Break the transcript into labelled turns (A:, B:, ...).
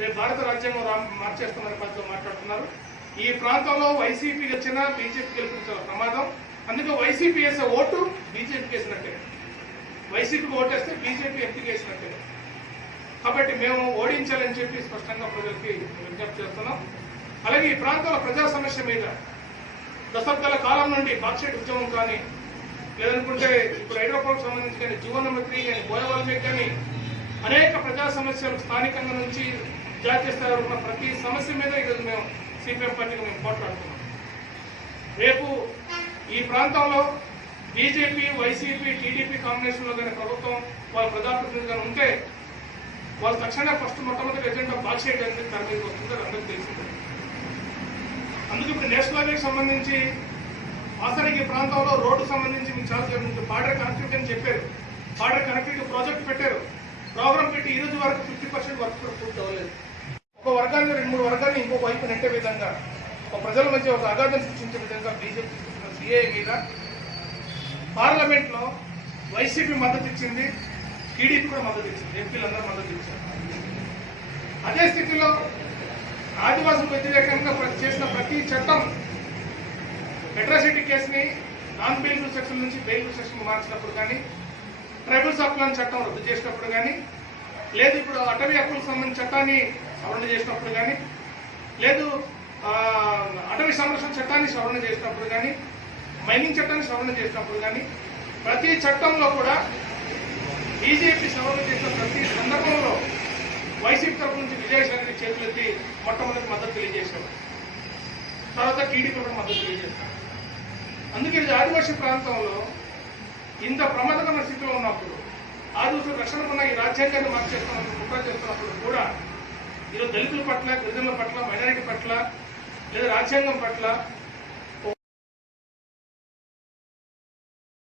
A: రేపు భారత రాజ్యాంగం రా మార్చేస్తున్న పద్ధతిలో మాట్లాడుతున్నారు. ఈ ప్రాంతంలో వైసీపీ గెలిచినా బీజేపీ గెలిపించిన ప్రమాదం. అందుకే వైసీపీ వేసే ఓటు బీజేపీకి వేసినట్టే. వైసీపీకి ఓటేస్తే బీజేపీ ఎంపీకి వేసినట్టే. కాబట్టి మేము ఓడించాలని చెప్పి స్పష్టంగా ప్రజలకి విజ్ఞప్తి చేస్తున్నాం. అలాగే ఈ ప్రాంతంలో ప్రజా సమస్య మీద దశాబ్దాల కాలం నుండి బాక్సైట్ ఉద్యమం కానీ లేదనుకుంటే ఇప్పుడు హైదరాబాద్కు సంబంధించి కానీ జీవన మంత్రి కానీ బోయవాల్మీకి కానీ అనేక ప్రజా సమస్యలు స్థానికంగా నుంచి జాతీయ స్థాయిలో ఉన్న ప్రతి సమస్య మీద ఈరోజు మేము సిపిఎం పార్టీకి మేము పోట్లాడుతున్నాం. రేపు ఈ ప్రాంతంలో బీజేపీ వైసీపీ టీడీపీ కాంబినేషన్లో కానీ ప్రభుత్వం వాళ్ళ ప్రజాప్రతినిధులుగా ఉంటే వాళ్ళు తక్షణమే ఫస్ట్ మొట్టమొదటి ఎజెండా బాక్సైట్ అనేది తన మీదకి వస్తుంది అది అందరికీ తెలిసింది. అందుకు ఇప్పుడు నేషనల్ హైవేకి సంబంధించి ఆసరికి ప్రాంతంలో రోడ్డు సంబంధించి మీకు చాలా జరిగింది బార్డర్ కనెక్టివిటీ అని చెప్పారు. బార్డర్ కనెక్టివిటీ ప్రాజెక్ట్ పెట్టారు. ప్రోగ్రామ్ పెట్టి ఈ రోజు వరకు ఫిఫ్టీ పర్సెంట్ వర్క్ కూడా పూర్తి అవ్వలేదు. వర్గాన్ని రెండు మూడు వర్గాన్ని ఇంకో వైపు నెట్టే విధంగా. ఒక ప్రజల మధ్య ఒక అగాధం సృష్టించే విధంగా బీజేపీ తీసుకున్న సిఏ మీద పార్లమెంట్లో వైసీపీ మద్దతు ఇచ్చింది టీడీపీ కూడా మద్దతు ఇచ్చింది ఎంపీలందరూ మద్దతు ఇచ్చారు. అదే స్థితిలో ఆదివాసులకు వ్యతిరేకంగా చేసిన ప్రతి చట్టం అట్రాసిటీ కేసుని నాన్ బెయిల్బుల్ సెక్షన్ నుంచి బెయిల్బుల్ సెక్షన్ మార్చినప్పుడు కానీ ట్రైబల్స్ హక్కులను చట్టం రద్దు చేసినప్పుడు కానీ లేదు ఇప్పుడు అటవీ హక్కులకు సంబంధించిన చట్టాన్ని సవరణ చేసినప్పుడు కానీ లేదు అటవీ సంరక్షణ చట్టాన్ని సవరణ చేసినప్పుడు కానీ మైనింగ్ చట్టాన్ని సవరణ చేసినప్పుడు కానీ ప్రతి చట్టంలో కూడా బీజేపీ సవరణ చేసిన ప్రతి సందర్భంలో వైసీపీ తరఫు నుంచి విజయసాయి చేతులెత్తి మొట్టమొదటి మద్దతు తెలియజేశారు. తర్వాత టీడీపీ కూడా మద్దతు తెలియజేస్తారు అందుకే ఇది ఆదివాసీ ప్రాంతంలో ఇంత ప్రమాదకరమైన స్థితిలో ఉన్నప్పుడు ఆదివాసుల రక్షణకున్న ఈ రాజ్యాంగాన్ని మార్చేస్తున్నప్పుడు కుట్ర చేస్తున్నప్పుడు కూడా ఈరోజు దళితుల పట్ల గిరిజనుల పట్ల మైనారిటీ పట్ల లేదా రాజ్యాంగం పట్ల